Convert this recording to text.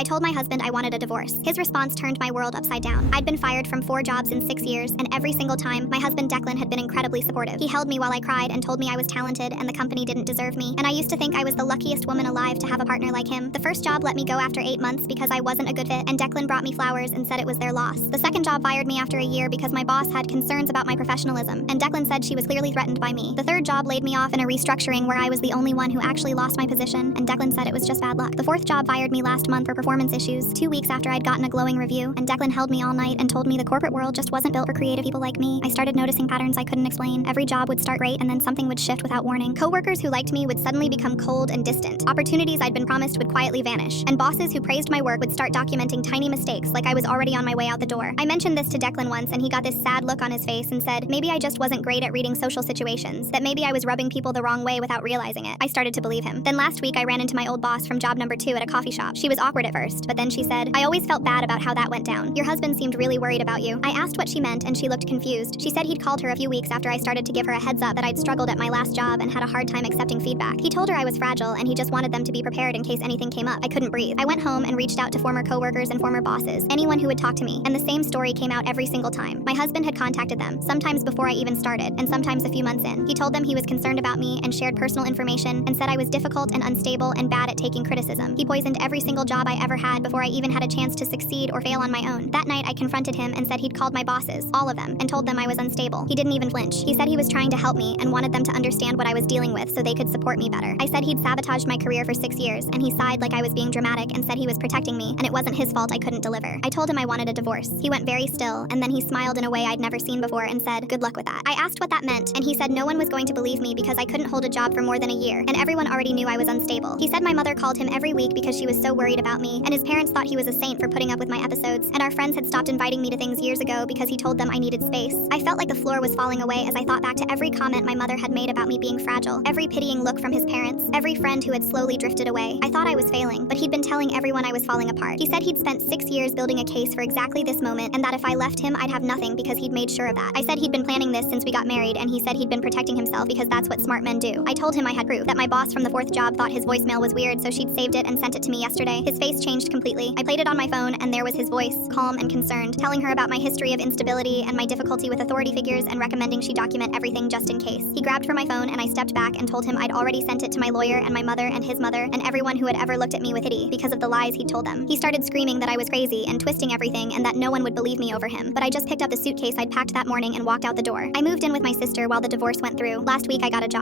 I told my husband I wanted a divorce. His response turned my world upside down. I'd been fired from 4 jobs in 6 years, and every single time, my husband Declan had been incredibly supportive. He held me while I cried and told me I was talented and the company didn't deserve me. And I used to think I was the luckiest woman alive to have a partner like him. The first job let me go after 8 months because I wasn't a good fit, and Declan brought me flowers and said it was their loss. The second job fired me after a year because my boss had concerns about my professionalism, and Declan said she was clearly threatened by me. The third job laid me off in a restructuring where I was the only one who actually lost my position, and Declan said it was just bad luck. The fourth job fired me last month for performance issues, 2 weeks after I'd gotten a glowing review, and Declan held me all night and told me the corporate world just wasn't built for creative people like me. I started noticing patterns I couldn't explain. Every job would start great and then something would shift without warning. Coworkers who liked me would suddenly become cold and distant. Opportunities I'd been promised would quietly vanish, and bosses who praised my work would start documenting tiny mistakes like I was already on my way out the door. I mentioned this to Declan once and he got this sad look on his face and said maybe I just wasn't great at reading social situations, that maybe I was rubbing people the wrong way without realizing it. I started to believe him. Then last week I ran into my old boss from job number 2 at a coffee shop. She was awkward at first, but then she said, I always felt bad about how that went down. Your husband seemed really worried about you. I asked what she meant and she looked confused. She said he'd called her a few weeks after I started to give her a heads up that I'd struggled at my last job and had a hard time accepting feedback. He told her I was fragile and he just wanted them to be prepared in case anything came up. I couldn't breathe. I went home and reached out to former coworkers and former bosses, anyone who would talk to me, and the same story came out every single time. My husband had contacted them, sometimes before I even started, and sometimes a few months in. He told them he was concerned about me and shared personal information and said I was difficult and unstable and bad at taking criticism. He poisoned every single job I ever had before I even had a chance to succeed or fail on my own. That night I confronted him and said he'd called my bosses, all of them, and told them I was unstable. He didn't even flinch. He said he was trying to help me and wanted them to understand what I was dealing with so they could support me better. I said he'd sabotaged my career for 6 years, and he sighed like I was being dramatic and said he was protecting me and it wasn't his fault I couldn't deliver. I told him I wanted a divorce. He went very still, and then he smiled in a way I'd never seen before and said, good luck with that. I asked what that meant, and he said no one was going to believe me because I couldn't hold a job for more than a year, and everyone already knew I was unstable. He said my mother called him every week because she was so worried about me, and his parents thought he was a saint for putting up with my episodes, and our friends had stopped inviting me to things years ago because he told them I needed space. I felt like the floor was falling away as I thought back to every comment my mother had made about me being fragile, every pitying look from his parents, every friend who had slowly drifted away. I thought I was failing, but he'd been telling everyone I was falling apart. He said he'd spent 6 years building a case for exactly this moment, and that if I left him, I'd have nothing because he'd made sure of that. I said he'd been planning this since we got married, and he said he'd been protecting himself because that's what smart men do. I told him I had proof that my boss from the 4th job thought his voicemail was weird, so she'd saved it and sent it to me yesterday. His face changed completely. I played it on my phone, and there was his voice, calm and concerned, telling her about my history of instability and my difficulty with authority figures and recommending she document everything just in case. He grabbed for my phone, and I stepped back and told him I'd already sent it to my lawyer and my mother and his mother and everyone who had ever looked at me with pity because of the lies he'd told them. He started screaming that I was crazy and twisting everything and that no one would believe me over him, but I just picked up the suitcase I'd packed that morning and walked out the door. I moved in with my sister while the divorce went through. Last week I got a job.